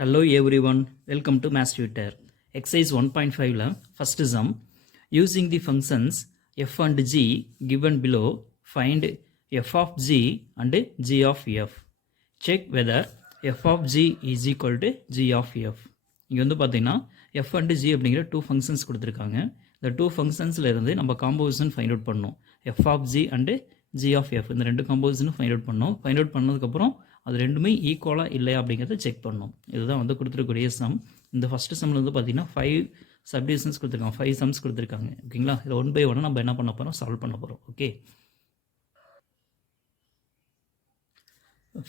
Hello everyone, welcome to Mass Tutor. Exercise 1.5 la first sum. Using the functions f and g given below, find f of g and g of f. Check whether f of g is equal to g of f. இங்கே வந்து பார்த்தீங்கன்னா f and g அப்படிங்கிற two functions கொடுத்துருக்காங்க. இந்த two ஃபங்க்ஷன்ஸில் இருந்து நம்ம composition find out பண்ணணும். f of g and g of f இந்த ரெண்டு காம்போசிஷனும் ஃபைண்ட் அவுட் பண்ணணும். ஃபைண்ட் அவுட் பண்ணதுக்கப்புறம் அது ரெண்டுமே ஈக்குவலாக இல்லையா அப்படிங்கிறத செக் பண்ணணும். இதுதான் வந்து கொடுத்துருக்கூடிய சம். இந்த ஃபஸ்ட்டு சம்மில் வந்து பார்த்தீங்கன்னா 5 சப்டிவிஷன்ஸ் கொடுத்துருக்காங்க, 5 சம்ஸ் கொடுத்துருக்காங்க. ஓகேங்களா, இதை ஒன் பை ஒன்னாக நம்ம என்ன பண்ண போகிறோம், சால்வ் பண்ண போகிறோம். Okay,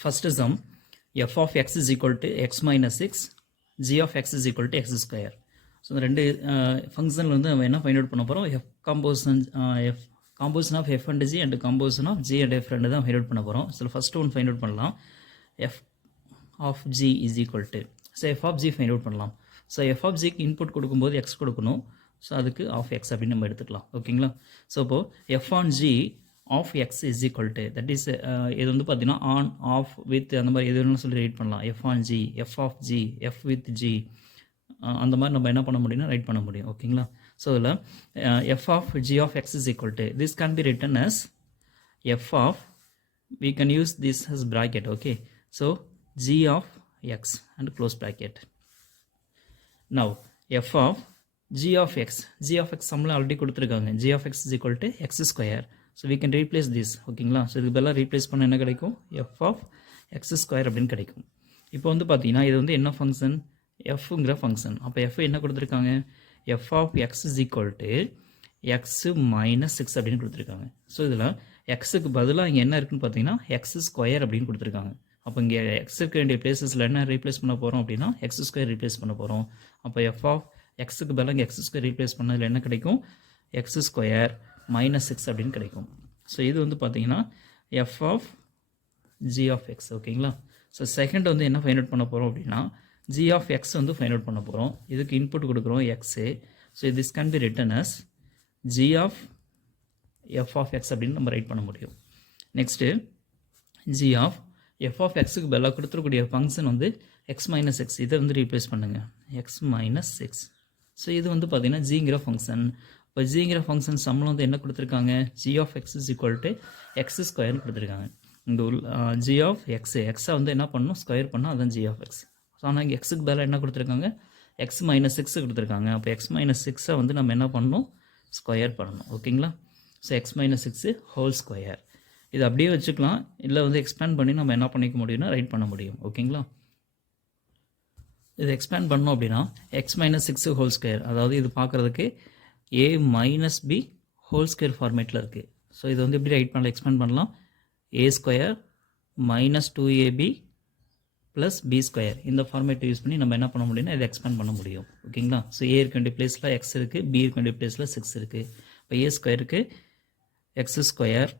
first some f of x is equal to x minus 6, g of x is equal to x square. So இந்த ரெண்டு ஃபங்க்ஷனில் வந்து நம்ம என்ன ஃபைண்ட் அவுட் பண்ண போகிறோம், composition of f and g and composition of g and f ரெண்டு தான் ஃபைண்ட் அவுட் பண்ண போகிறோம். So first one find out பண்ணலாம். f of g is equal to, so f of g find out பண்ணலாம். So f of g க்கு input கொடுக்கும்போது x கொடுக்கணும். So அதுக்கு ஆஃப் x அப்படின்னு நம்ம எடுத்துக்கலாம். ஓகேங்களா, ஸோ இப்போது f on g of x is equal to, that is இது வந்து பார்த்தீங்கன்னா ஆன் ஆஃப் வித் அந்த மாதிரி எது வேணும்னு சொல்லி ரைட் பண்ணலாம். f on g, f of g, f with g அந்த மாதிரி நம்ம என்ன பண்ண முடியும்னா ரைட் பண்ண முடியும். ஓகேங்களா, ஸோ இதில் f of g of x is equal to, this can be written as f of, we can use this as bracket. Okay, so g of x and close bracket. Now f of g of x சம்மில் already கொடுத்துருக்காங்க. g of x is equal to x square, so we can replace this. ஓகேங்களா, so இதுக்கு பதிலாக replace பண்ண என்ன கிடைக்கும், f of x square அப்படின்னு கிடைக்கும். இப்போ வந்து பார்த்தீங்கன்னா இது வந்து என்ன ஃபங்க்ஷன், fங்கிற ஃபங்க்ஷன். அப்போ f என்ன கொடுத்துருக்காங்க, f of x is equal to x minus 6 அப்படின்னு கொடுத்துருக்காங்க. ஸோ இதில் எக்ஸுக்கு பதிலாக இங்கே என்ன இருக்குன்னு பார்த்தீங்கன்னா எக்ஸ் ஸ்கொயர் அப்படின்னு கொடுத்துருக்காங்க. அப்போ இங்கே எக்ஸ் இருக்க வேண்டிய பிளேசஸில் என்ன ரீப்ளேஸ் பண்ண போகிறோம் அப்படின்னா எக்ஸ் ஸ்கொயர் ரீப்ளேஸ் பண்ண போகிறோம். அப்போ எஃப் ஆஃப் எக்ஸுக்கு பதிலாக இங்கே எக்ஸ் ஸ்கொயர் ரீப்ளேஸ் பண்ணதில் என்ன கிடைக்கும், எக்ஸ் ஸ்கொயர் மைனஸ் 6 அப்படின்னு கிடைக்கும். ஸோ இது வந்து பார்த்தீங்கன்னா f of g of x. ஓகேங்களா, ஸோ செகண்ட் வந்து என்ன ஃபைண்ட் அவுட் பண்ண போகிறோம் அப்படின்னா ஜி ஆஃப் எக்ஸ் வந்து ஃபைண்ட் அவுட் பண்ண போகிறோம். இதுக்கு இன்புட் கொடுக்குறோம் x. So this can be written as g of f of x அப்படின்னு நம்ம ரைட் பண்ண முடியும். Next g of f of xக்கு பதிலாக கொடுத்துருக்கூடிய ஃபங்க்ஷன் வந்து x minus x, இதை வந்து ரீப்ளேஸ் பண்ணுங்கள், x minus 6. ஸோ இது வந்து பார்த்தீங்கன்னா ஜிங்கிற ஃபங்க்ஷன். இப்போ ஜிங்கிற ஃபங்க்ஷன் சம்மில் வந்து என்ன கொடுத்துருக்காங்க, g of x is equal to x ஸ்கொயர்னு கொடுத்துருக்காங்க. இங்கே g of x, எக்ஸை வந்து என்ன பண்ணணும், ஸ்கொயர் பண்ணால் அதுதான் g of x. ஸோ ஆனால் இங்கே எக்ஸுக்கு பதிலாக என்ன கொடுத்துருக்காங்க, x minus 6 கொடுத்துருக்காங்க. அப்போ x minus 6 வந்து நம்ம என்ன பண்ணணும், ஸ்கொயர் பண்ணணும். ஓகேங்களா, so x minus 6 whole square. இது அப்படியே வச்சுக்கலாம், இல்லை வந்து எக்ஸ்பேண்ட் பண்ணி நம்ம என்ன பண்ணிக்க முடியும்னா ரைட் பண்ண முடியும். ஓகேங்களா, இது எக்ஸ்பேண்ட் பண்ணோம் அப்படின்னா x minus 6 ஹோல் ஸ்கொயர், அதாவது இது பார்க்குறதுக்கு a minus b whole square ஃபார்மேட்டில் இருக்குது. ஸோ இது வந்து எப்படி ரைட் பண்ணலாம், எக்ஸ்பேண்ட் பண்ணலாம், a square minus 2ab plus b square இந்த ஃபார்மேட்டை யூஸ் பண்ணி நம்ம என்ன பண்ண முடியும்னா இதை எக்ஸ்பேண்ட் பண்ண முடியும். ஓகேங்களா, ஸோ a இருக்க வேண்டிய பிளேஸில் x இருக்குது, b இருக்க வேண்டிய பிளேஸில் 6 இருக்குது. இப்போ a ஸ்கொயருக்கு x square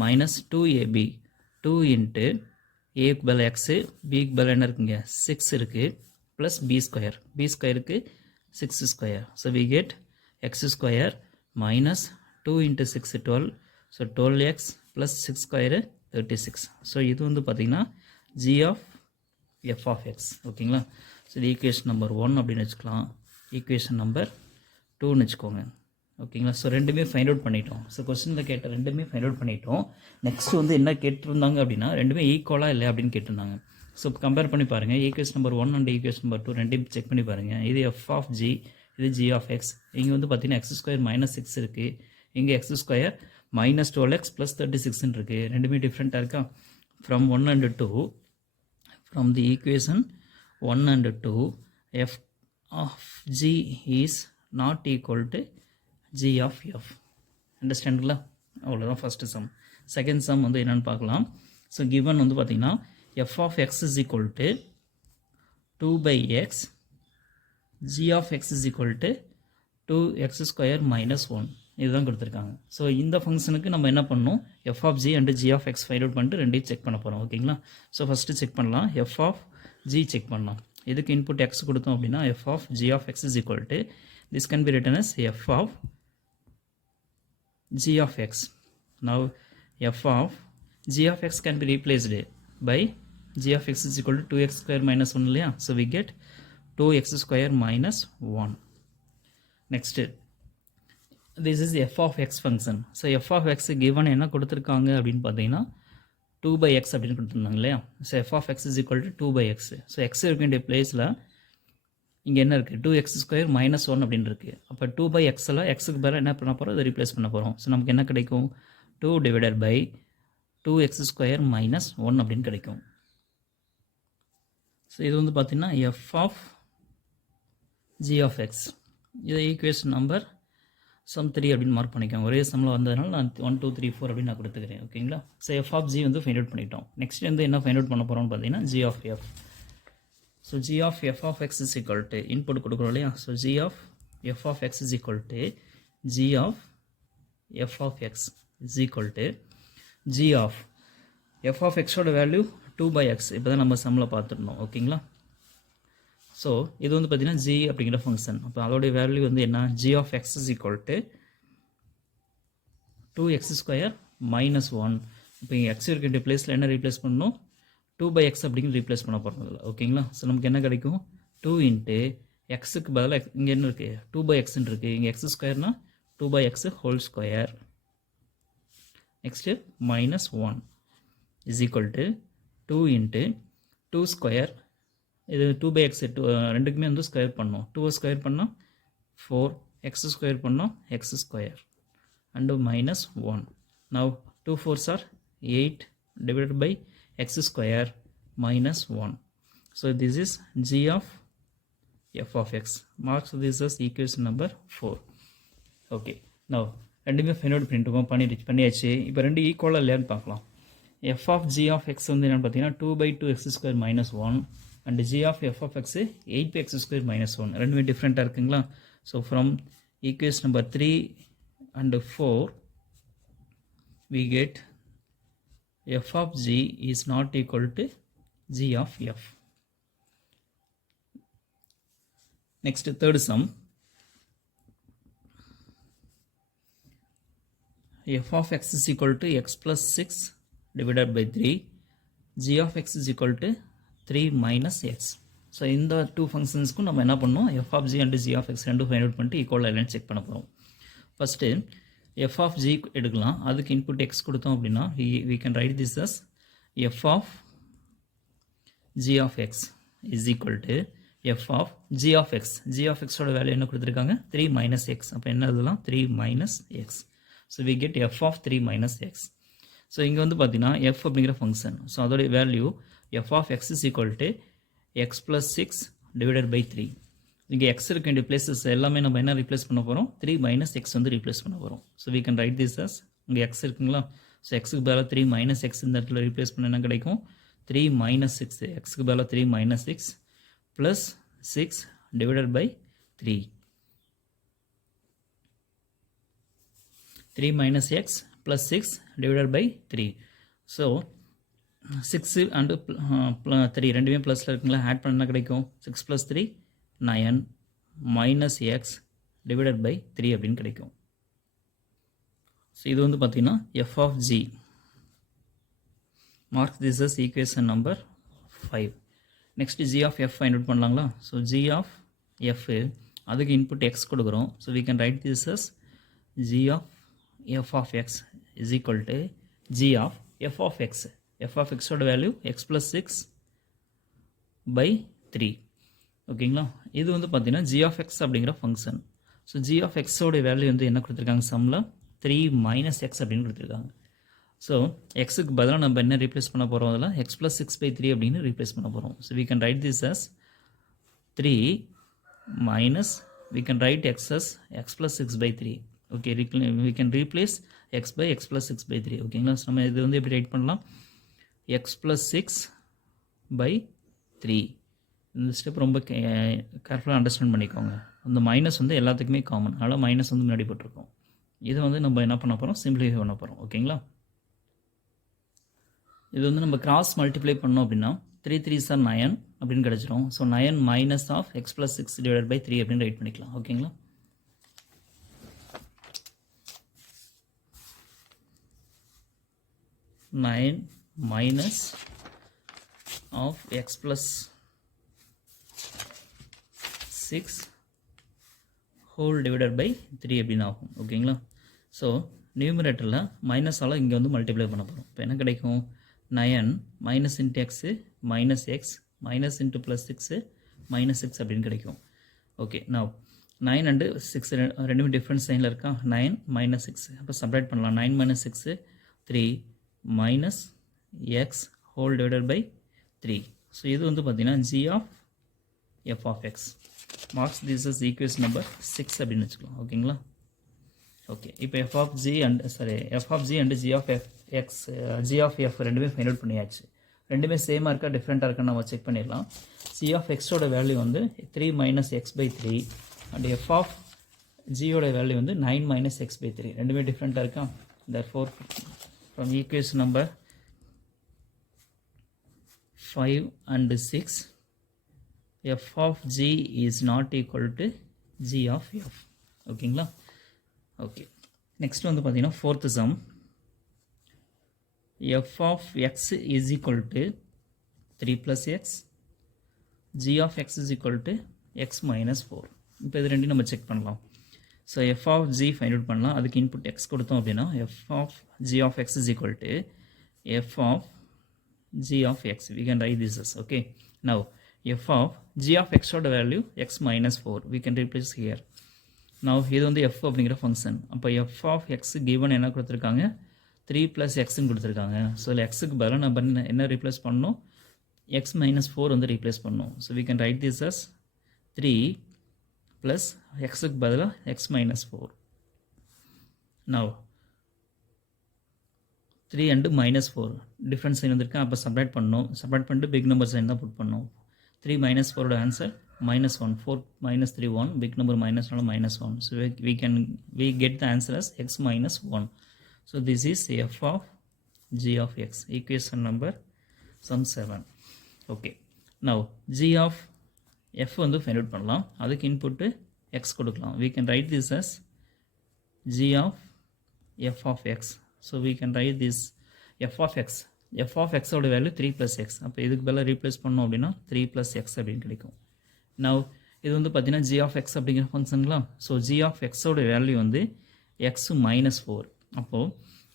minus 2ab, 2 into ஏக்கு பதில் எக்ஸு, பிக்கு பதில் என்ன இருக்குங்க 6 இருக்குது, ப்ளஸ் b ஸ்கொயர், b ஸ்கொயருக்கு 6 square. So we get x square minus 2 into 6 12, so 12x plus 6 square 36. So இது வந்து பார்த்திங்கன்னா g of f of x. ஓகேங்களா, ஸோ இது ஈக்குவேஷன் நம்பர் 1 அப்படின்னு வச்சுக்கலாம், ஈக்குவேஷன் நம்பர் 2ன்னு வச்சுக்கோங்க. ஓகேங்களா, ஸோ ரெண்டுமே ஃபைண்ட் அவுட் பண்ணிட்டோம். ஸோ கொஸ்டினில் கேட்ட ரெண்டுமே ஃபைண்ட் அவுட் பண்ணிட்டோம். நெக்ஸ்ட் வந்து என்ன கேட்டிருந்தாங்க அப்படின்னா ரெண்டுமே ஈக்குவலாக இல்லை அப்படின்னு கேட்டிருந்தாங்க. ஸோ கம்பேர் பண்ணி பாருங்கள், equation number 1 and equation number 2 ரெண்டையும் செக் பண்ணி பாருங்கள். இது f of g, இது g of x. இங்கே வந்து பார்த்தீங்கன்னா x ஸ்கொயர் மைனஸ் 6 இருக்குது, இங்கே x square minus 12x plus 36 இருக்குது. ரெண்டுமே டிஃப்ரெண்ட்டாக இருக்கா. From 1 and 2, from the equation 1 and 2, f of g is not equal to g of f. அண்டர்ஸ்டாண்டுங்களா, அவ்வளோதான் ஃபஸ்ட்டு சம். செகண்ட் சம் வந்து என்னென்னு பார்க்கலாம். ஸோ கிவன் வந்து பார்த்திங்கன்னா f of x is equal to 2 by x, g of x is equal to 2x square minus 1 இதுதான் கொடுத்துருக்காங்க. So இந்த ஃபங்க்ஷனுக்கு நம்ம என்ன பண்ணணும், f of g and g of x find out பண்ணிட்டு ரெண்டையும் செக் பண்ண போகிறோம். ஓகேங்களா, ஸோ ஃபஸ்ட்டு செக் பண்ணலாம், f of g செக் பண்ணலாம். இதுக்கு இன்புட் x கொடுத்தோம் அப்படின்னா f of g of x is equal to, this can be written as f of g of x. Now f of g of x can be replaced by g of x is equal to 2x square minus 1 இல்லையா? So we get 2x square minus 1. Next, this is f of x function. So f of x given என்ன கொடுத்திருக்காங்க அப்படின்னு பார்த்தீங்கன்னா 2 by x அப்படின்னு கொடுத்திருந்தாங்க இல்லையா? So f of x is equal to 2 by x. So x இருக்க வேண்டிய பிளேஸில் இங்கே என்ன இருக்குது 2x square minus 1 அப்படின்னு இருக்குது. அப்போ 2 by xல xக்கு பேர என்ன பண்ண போகிறோம், இதை ரீப்ளேஸ் பண்ண போகிறோம். ஸோ நமக்கு என்ன கிடைக்கும், 2 divided by 2x square minus 1 அப்படின்னு கிடைக்கும். ஸோ இது வந்து பார்த்தீங்கன்னா f of g of x. இதை ஈக்குவேஷன் நம்பர் சம் 3 அப்படின்னு மார்க் பண்ணிக்கோங்க. ஒரே சம்மில் வந்ததுனால நான் 1 2 3 4 அப்படின்னு நான் கொடுத்துக்கிறேன். ஓகேங்களா? ஸோ f of g வந்து ஃபைண்ட் அவுட் பண்ணிட்டோம். நெக்ஸ்ட் வந்து என்ன ஃபைண்ட் அவுட் பண்ண போகிறோம்னு பார்த்தீங்கன்னா g of f. So g of f of x is equal to input கொடுக்குறோம் இல்லையா? So g of f of x is equal to g of f of x is equal to g of f of x ஓட value 2 by x. இப்போ தான் நம்ம சம்மில் பார்த்துருந்தோம். ஓகேங்களா? So இது வந்து பார்த்தீங்கன்னா g அப்படிங்கிற ஃபங்க்ஷன். அப்போ அதோடைய வேல்யூ வந்து என்ன, g of x is equal to 2x square minus 1. இப்போ இங்கே x இருக்கின்ற பிளேஸில் என்ன ரீப்ளேஸ் பண்ணணும், 2 by x அப்படின்னு ரீப்ளேஸ் பண்ண போகிறோம். ஓகேங்களா? ஸோ நமக்கு என்ன கிடைக்கும், 2 இன்ட்டு எக்ஸுக்கு பதிலாக இங்கே என்ன இருக்குது 2 by xன்னு இருக்குது. இங்கே x ஸ்கொயர்னா 2 by x whole square. Next minus 1 is equal to 2 into 2 square. இது 2 by x ரெண்டுக்குமே வந்து ஸ்கொயர் பண்ணோம். 2 ஸ்கொயர் பண்ணால் 4, x ஸ்கொயர் பண்ணோம் x square and minus 1. Now 2 4s are 8 divided by x square minus 1. So this is g of f of x. Marks this as equation number 4. Okay. Now ரெண்டுமே find out பண்ணியாச்சு. இப்போ ரெண்டு ஈக்குவலாக இல்லையான்னு பார்க்கலாம். f of g of x வந்து என்னென்னு பார்த்தீங்கன்னா 2 by 2x square minus 1 and g of f of x 8 by x square minus 1. ரெண்டுமே டிஃப்ரெண்ட்டாக இருக்குங்களா? So from equation number 3 and 4 we get f of g is not equal to g of f. Next, third sum. f of x is equal to x plus 6 divided by 3. g of x is equal to 3 minus x. So இந்த two ஃபங்க்ஷன்ஸ்க்கும் நம்ம என்ன பண்ணோம், f of g and g of x ரெண்டும் find out பண்ணிட்டு equal இல்லைன்னு check பண்ண போகிறோம். First f of g எடுக்கலாம். அதுக்கு இன்புட் x கொடுத்தோம் அப்படின்னா we can write this as f of g of x is equal to f of g of x. g of x ஓட value என்ன கொடுத்துருக்காங்க, 3 minus x. அப்போ என்ன எழுதலாம், 3 minus x. So we get f of 3 minus x. So இங்கே வந்து பார்த்தீங்கன்னா f அப்படிங்கிற ஃபங்க்ஷன். ஸோ அதோடைய value f of x is equal to x plus 6 divided by 3. இங்கே x இருக்க வேண்டிய பிளேசஸ் எல்லாமே நம்ம என்ன ரீப்ளேஸ் பண்ண போகிறோம், 3 minus x வந்து ரீப்ளேஸ் பண்ண போகிறோம். So we can write this as, இங்கே x இருக்குங்களா, ஸோ எக்ஸுக்கு பதிலாக 3 minus x இந்த இடத்துல ரீப்ளேஸ் பண்ண என்ன கிடைக்கும், 3 minus 6, எக்ஸுக்கு பதிலாக 3 minus 6 plus 6 divided by 3. 3 minus x plus 6 divided by 3. So 6 and 3 ரெண்டுமே ப்ளஸில் இருக்குங்களா, ஆட் பண்ண என்ன கிடைக்கும், 6 plus 3 9 minus x divided by 3 அப்படின்னு கிடைக்கும். ஸோ இது வந்து பார்த்தீங்கன்னா f of g. Mark this as equation number 5. Next g of f find out பண்ணலாங்களா. ஸோ g of f அதுக்கு இன்புட் x கொடுக்குறோம். So we can write this as g of f of x is equal to g of f of x. f of x ஓட value x plus 6 by 3. ஓகேங்களா. இது வந்து பார்த்தீங்கன்னா g of x அப்படிங்கிற function. So g of x ஓட value வந்து என்ன கொடுத்துருக்காங்க, சம்மில் 3 minus x அப்படின்னு கொடுத்துருக்காங்க. ஸோ எக்ஸுக்கு பதிலாக நம்ம என்ன ரீப்ளேஸ் பண்ண போகிறோம், அதில் x plus 6 by 3 அப்படின்னு ரீப்ளேஸ் பண்ண போகிறோம். So we can write this as 3 minus, we can write x as x plus 6 by 3. Okay, we can replace x by x plus 6 by 3. ஓகேங்களா. ஸோ நம்ம இது வந்து எப்படி ரைட் பண்ணலாம், x plus 6 by 3. இந்த ஸ்டெப் ரொம்ப கேர்ஃபுல்லாக அண்டர்ஸ்டாண்ட் பண்ணிக்கோங்க. அந்த மைனஸ் வந்து எல்லாத்துக்குமே காமன், அதனால் மைனஸ் வந்து முன்னாடி போட்டிருக்கோம். இதை வந்து நம்ம என்ன பண்ண போகிறோம், சிம்பிளிஃபை பண்ண போகிறோம். ஓகேங்களா. இது வந்து நம்ம கிராஸ் மல்டிப்ளை பண்ணோம் அப்படின்னா 3 3s are 9 அப்படின்னு கிடச்சிரும். So 9 minus of x plus 6 divided by 3 அப்படின்னு ரைட் பண்ணிக்கலாம். ஓகேங்களா. Nine minus of x plus 6 whole divided by 3 அப்படின்னு ஆகும். ஓகேங்களா? ஸோ நியூமரேட்டரில் மைனஸால் இங்கே வந்து மல்டிப்ளை பண்ண போகிறோம். இப்போ என்ன கிடைக்கும்? 9 minus into x minus X minus into plus 6 minus 6 அப்படின்னு கிடைக்கும். ஓகே, நான் 9 அண்டு 6 ரெண்டுமே டிஃப்ரெண்ட் சைனில் இருக்கா? 9 மைனஸ் 6. அப்போ சப்ரேட் பண்ணலாம். 9 மைனஸ் 6 3 minus x whole divided by 3. So இது வந்து பார்த்தீங்கன்னா g of f of x. Marks this is equation number 6 அப்படின்னு வச்சுக்கலாம். ஓகேங்களா? ஓகே, இப்போ f of g and g of x g of f ரெண்டுமே ஃபைண்ட் அவுட் பண்ணியாச்சு. ரெண்டுமே சேமாக இருக்கா டிஃப்ரெண்ட்டாக இருக்கான்னு நம்ம செக் பண்ணிடலாம். g of xோட வேல்யூ வந்து 3 minus x by 3 and f of gயோட வேல்யூ வந்து 9 மைனஸ் எக்ஸ் பை 3. ரெண்டுமே டிஃப்ரெண்ட்டாக இருக்கா? therefore from equation number 5 and 6 f of g is not equal to g of f. ஓகேங்களா? ஓகே, நெக்ஸ்ட் வந்து பார்த்தீங்கன்னா fourth some f of x is equal to 3 plus x g of x is equal to x minus 4. இப்போ இது ரெண்டையும் நம்ம check பண்ணலாம். So f of g find out பண்ணலாம். அதுக்கு இன்புட் x கொடுத்தோம் அப்படின்னா f of g of x is equal to f of g of x. We can write this as, okay. Now f of g of x ஓட value x minus 4. We can replace here. Now இது வந்து f அப்படிங்கிற function. அப்போ f of x given என்ன கொடுத்துருக்காங்க? 3 plus xன்னு கொடுத்துருக்காங்க. So இதில் xக்கு பதிலாக நம்ம என்ன ரீப்ளேஸ் பண்ணணும்? x minus 4 வந்து ரீப்ளேஸ் பண்ணணும். So we can write this as 3 plus xக்கு பதிலாக x minus 4. Now 3 and minus 4 different sign வந்திருக்கேன். அப்போ சப்ரேட் பண்ணணும். சப்ரேட் பண்ணிட்டு பிக் நம்பர் சைன் தான் புட் பண்ணணும். 3 minus 4 ஓட answer minus 1. 4 minus 3 1. Big number மைனஸ்னால minus 1. So we get the answer as x minus 1. So this is f of g of x. Equation number sum 7. Okay. Now g of f வந்து find out பண்ணலாம். அதுக்கு input x கொடுக்கலாம். We can write this as g of f of x. So we can write this f of x. f of x ஓட value 3 plus x. அப்போ இதுக்கு பதிலாக replace பண்ணோம் அப்படின்னா 3 plus x அப்படின்னு கிடைக்கும். Now இது வந்து பார்த்தீங்கன்னா g of x அப்படிங்கிற ஃபங்க்ஷனுங்களா. ஸோ g of x ஓட வேல்யூ வந்து x minus 4. அப்போது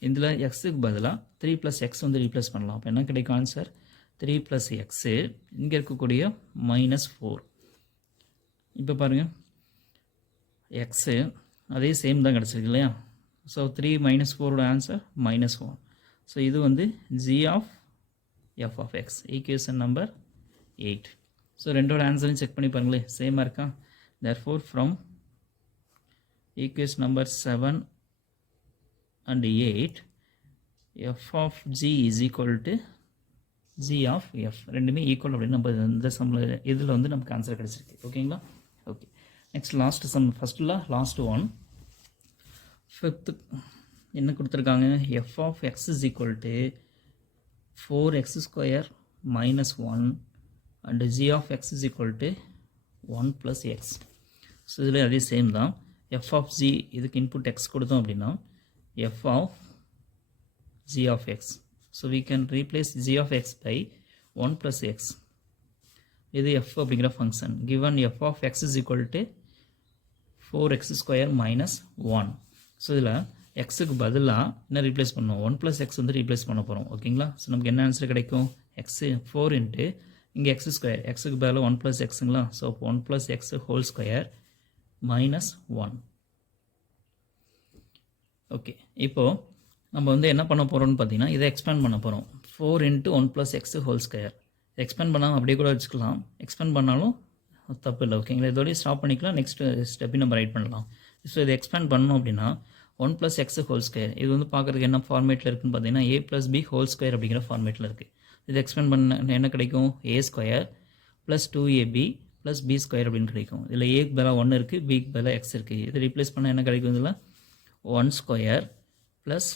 இதில் எக்ஸுக்கு பதிலாக 3 plus x வந்து ரீப்ளேஸ் பண்ணலாம். அப்போ என்ன கிடைக்கும்? Answer 3 plus x. இங்கே இருக்கக்கூடிய minus 4. இப்போ பாருங்கள், எக்ஸு அதே சேம் தான் கிடச்சிருக்கு இல்லையா? ஸோ 3 minus 4ஓட ஆன்சர் minus 1. ஸோ இது வந்து g of f of x. Equation number 8. So ரெண்டோட ஆன்சரையும் செக் பண்ணி பாருங்களேன், சேமாக இருக்கா? therefore from equation number 7 and 8 f of g is equal to g of f. ரெண்டுமே ஈக்குவல் அப்படின்னு நம்ம இந்த சம்மில் இதில் வந்து நமக்கு ஆன்சர் கிடச்சிருக்கு. ஓகேங்களா? Okay, next last some. ஃபஸ்ட்டில் லாஸ்ட் ஒன். ஃபிஃப்த்து என்ன கொடுத்துருக்காங்க? f of x is equal to 4x square minus 1 and g of x is equal to 1 plus x. So இதில் அதே சேம் தான். f of g இதுக்கு input x கொடுத்தோம் அப்படின்னா f of g of x. So we can replace g of x by 1 plus x. இது f அப்படிங்கிற function. given f of x is equal to 4x square minus 1. So இதில் எக்ஸுக்கு பதிலாக என்ன replace பண்ணோம்? 1 plus x வந்து replace பண்ண போகிறோம். ஓகேங்களா? ஸோ நமக்கு என்ன ஆன்சர் கிடைக்கும்? எக்ஸு 4 இன்ட்டு இங்கே எக்ஸ் ஸ்கொயர். எக்ஸுக்கு பதிலாக 1 plus xங்களா. So 1 plus x whole square minus 1. Okay, இப்போது நம்ம வந்து என்ன பண்ண போகிறோம்னு பார்த்தீங்கன்னா இதை எக்ஸ்பேண்ட் பண்ண போகிறோம். 4 into 1 plus x whole square. Expand பண்ணாமல் அப்படியே கூட வச்சுக்கலாம். எக்ஸ்பேண்ட் பண்ணாலும் தப்பு இல்லை. ஓகேங்களா? இதோடய ஸ்டாப் பண்ணிக்கலாம். நெக்ஸ்ட் ஸ்டெப்பையும் நம்ம ரைட் பண்ணலாம். ஸோ இதை எக்ஸ்பேண்ட் பண்ணணும் அப்படின்னா 1 plus x ஹோல் ஸ்கொயர். இது வந்து பார்க்குறதுக்கு என்ன ஃபார்மேட்டில் இருக்குதுன்னு பார்த்தீங்கன்னா a plus b whole square அப்படிங்கிற ஃபார்மேட்டில் இருக்குது. இது எக்ஸ்பேண்ட் பண்ண என்ன கிடைக்கும்? a square plus 2ab plus b square அப்படின்னு கிடைக்கும். இதில் ஏக்கு பதிலாக 1 இருக்குது, பிக்கு பதிலாக x இருக்குது. இது ரீப்ளேஸ் பண்ணால் என்ன கிடைக்கும்? இதில் 1 square plus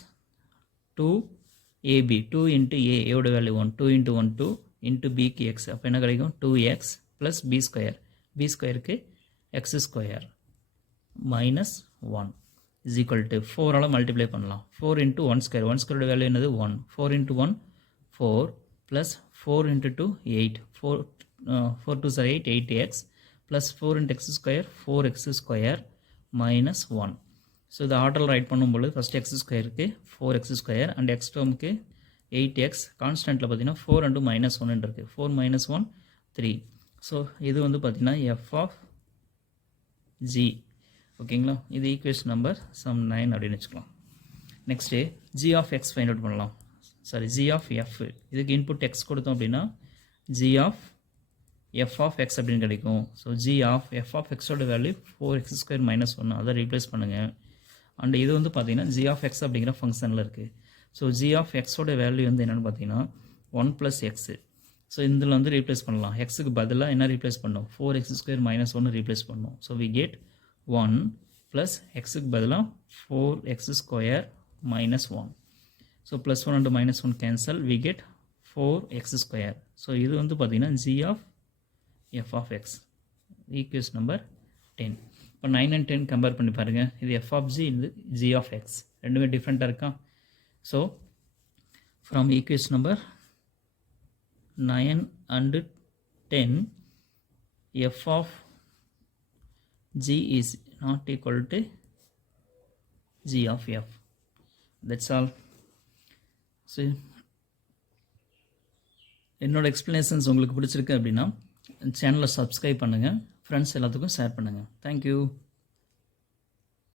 2ab 2 into a ஓட வேல்யூ 1 2 into 1 2 into bக்கு x. அப்போ என்ன கிடைக்கும்? 2x plus b square. b ஸ்கொயருக்கு x square minus 1 is equal to 4ஆல் மல்டிப்ளை பண்ணலாம். 4 into 1 ஸ்கொயர். 1 ஸ்கொயரோட வேல்யூ என்னது? 1. 4 into 1 4 plus 4 into 2 8 4 2 are 8 8x plus 4 into x square 4x square minus 1. So இது ஆர்டரில் ரைட் பண்ணும்போது ஃபஸ்ட் எக்ஸ் ஸ்கொயருக்கு 4x square and x டேர்முக்கு 8x கான்ஸ்டன்ட்டில் பார்த்தீங்கன்னா 4 into minus 1 இருக்குது 4 minus 1 3. ஸோ இது வந்து பார்த்தீங்கன்னா எஃப் ஆஃப் ஜி ஓகேங்களா. இது ஈக்குவேஷன் நம்பர் சம் 9 அப்படின்னு வச்சுக்கலாம். Next g of x find out பண்ணலாம். சாரி ஜி ஆஃப் எஃப், இதுக்கு இன்புட் எக்ஸ் கொடுத்தோம் அப்படின்னா g of f of x அப்படின்னு கிடைக்கும். So g of f of எக்ஸோட வேல்யூ 4x ஸ்கொயர் மைனஸ் 1, அதை ரீப்ளேஸ் பண்ணுங்கள். அண்ட் இது வந்து பார்த்தீங்கன்னா ஜி ஆஃப் எக்ஸ் அப்படிங்கிற ஃபங்க்ஷனில் இருக்குது. ஸோ ஜி ஆஃப் எக்ஸோட வேல்யூ வந்து என்னென்னு பார்த்தீங்கன்னா 1 + x. ஸோ இதில் வந்து ரீப்ளேஸ் பண்ணலாம். எக்ஸுக்கு பதிலாக என்ன ரீப்ளேஸ் பண்ணோம், 4x ஸ்கொயர் மைனஸ் 1 ரீப்ளேஸ் பண்ணோம். ஸோ வி கெட் 1 + எக்ஸுக்கு பதிலாக 4x square minus 1. So plus 1 and minus 1 cancel, we get 4x square. So இது வந்து பார்த்தீங்கன்னா g of f of x, equation number 10. இப்போ 9 and 10 கம்பேர் பண்ணி பாருங்கள். இது f of g, இது g of x, ரெண்டுமே டிஃப்ரெண்ட்டாக இருக்கா. So from equation number 9 and 10 f of g is not equal to g of f. That's all. So என்னோடய explanations உங்களுக்கு பிடிச்சிருக்கு அப்படின்னா சேனலை சப்ஸ்கிரைப் பண்ணுங்கள், ஃப்ரெண்ட்ஸ் எல்லாத்துக்கும் ஷேர் பண்ணுங்கள். தேங்க்யூ.